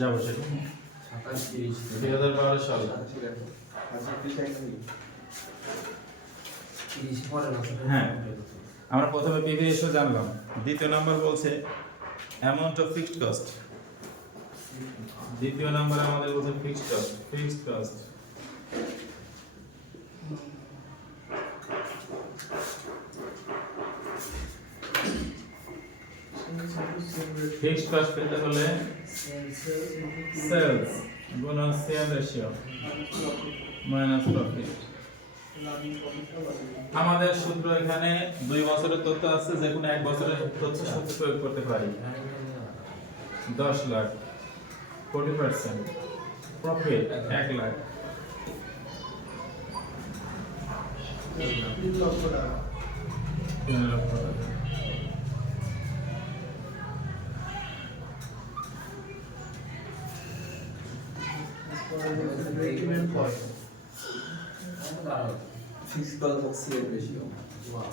যাবো সেটা 2012 সাল। হ্যাঁ, আমরা প্রথমে পিভি রেশিও জানলাম। দ্বিতীয় নাম্বার বলছে অ্যামাউন্ট অফ ফিক্সড কস্ট। দ্বিতীয় নাম্বার আমাদের বলছে fixed cost. Fixed cost fixed cost পেতে হলে সেলস গুণন সেল রেশিও মাইনাস প্রফিট। আমাদের সূত্র এখানে 2 বছরের তথ্য আছে, যে কোনো 1 বছরের তথ্য সূত্র প্রয়োগ করতে পারি। 10 লাখ 40% প্রফিট 1 লাখ 3 লক্ষ টাকা। Fixed cost of CL ratio. Wow.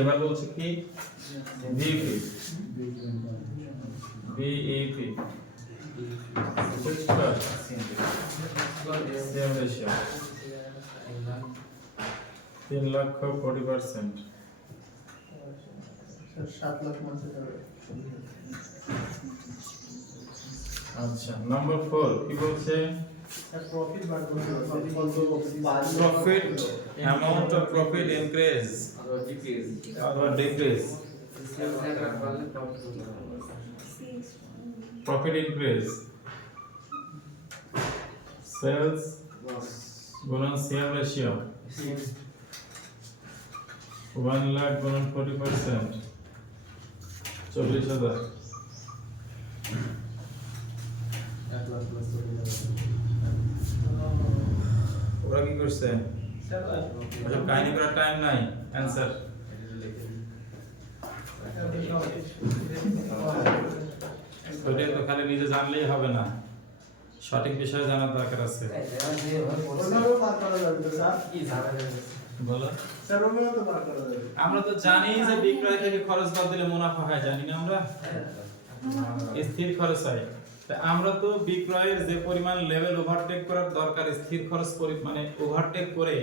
এবার বলছে কি VP VP fixed cost same ratio 3 লক্ষ 40%। 7 লাখ মাসে যাবে। আচ্ছা, নাম্বার 4 কি বলছে? প্রফিট বার করতে হবে। Profit amount of profit increase or decrease. Profit increase sales গুণন সেম রেশিও 1 লাখ গুণন 40% 40,000। ওরা কি করছে? ওসব কাহিনী করার টাইম নাই। অ্যানসার ওটা তো খালি নিজে জানলেই হবে না, সঠিক বিষয় জানার দরকার আছে। ওইভাবেও পার করা যাবে স্যার। বলো। স্যার ওইভাবেও তো পার করা যাবে। আমরা তো জানি যে বিক্রয় থেকে খরচ বাদ দিলে মুনাফা হয়, জানি না আমরা? স্থির খরচ হয়। তা আমরা তো বিক্রয়ের যে পরিমাণ লেভেল ওভারটেক করার দরকার, স্থির খরচ মানে ওভারটেক করে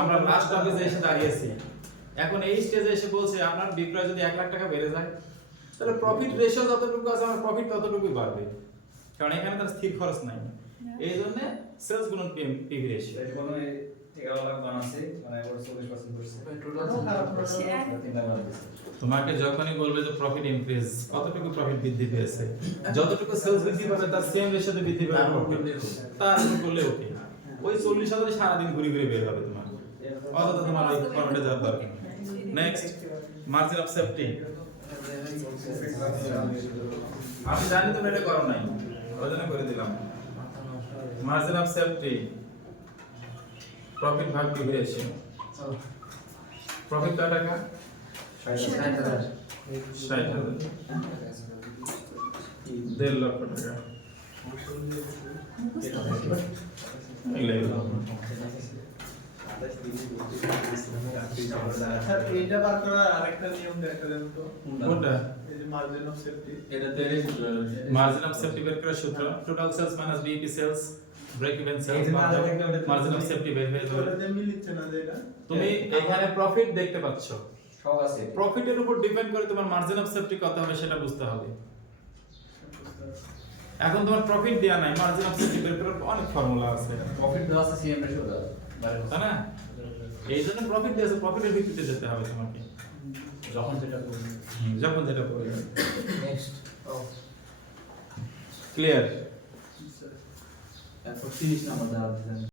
আমরা লাস্ট অফিসে এসে দাঁড়িয়েছি। এখন এই স্টেজে এসে বলছে আপনার বিক্রয় যদি 1 লাখ টাকা বেড়ে যায়, তাহলে প্রফিট রেশিও যতটুকু আছে আমার প্রফিট ততটুকুই বাড়বে, কারণ এখানে তার স্থির খরচ নাই। এই জন্য সেলস গুণন পিভি রেশিও। এর কোনো 11 লাখ বানাচ্ছে মানে ওর 40% করছে টোটাল তোমাকে যখনই বলবে যে প্রফিট ইনক্রিজ, কতটুকু প্রফিট বৃদ্ধি পেয়েছে, যতটুকু সেলস বৃদ্ধি পাবে তার সেম রেশিওতে বৃদ্ধি পাবে প্রফিট, তার করলে ওকে। ওই 40,000 সারা দিন ঘুরে ঘুরে বের হবে তোমার, অযথা তোমার ওই ফরম্যাটে যাওয়ার দরকার। Next, margin of safety. আমি জানি তোমরা এটা করো নাই, ওইজন্য করে দিলাম। মার্জিন অফ সেফটি প্রফিট ভাগ পিভি রেশিও। প্রফিট কত টাকা? 60,000 1.5 লক্ষ টাকা। স্যার এইটা বার করার আরেকটা নিয়ম দেখা দেন তো। কোনটা? এই যে মার্জিন অফ সেফটি। এটা তো এর সূত্র মার্জিন অফ সেফটি বের করার সূত্র total sales minus BEP sales break even sales margin of safety বের হয়ে যাবে। ওটাতে মিলছে না যেটা। তুমি এখানে প্রফিট দেখতে পাচ্ছ, সব আছে। প্রফিটের উপর ডিপেন্ড করে তোমার মার্জিন অফ সেফটি কত হবে সেটা বুঝতে হবে। এখন তোমার প্রফিট দেয়া নাই, মার্জিন অফ সেফটি বের করার অনেক ফর্মুলা আছে, প্রফিট দেওয়া আছে সিএম রেশিও দেওয়া আছে তাই না? এই জন্য প্রফিট দিয়েছে, প্রফিটের ভিত্তিতে যেতে হবে তোমাকে যখন যেটা করবে। যখন যেটা করবে। Next clear? তারপর 30 নাম্বার দেওয়া আছে।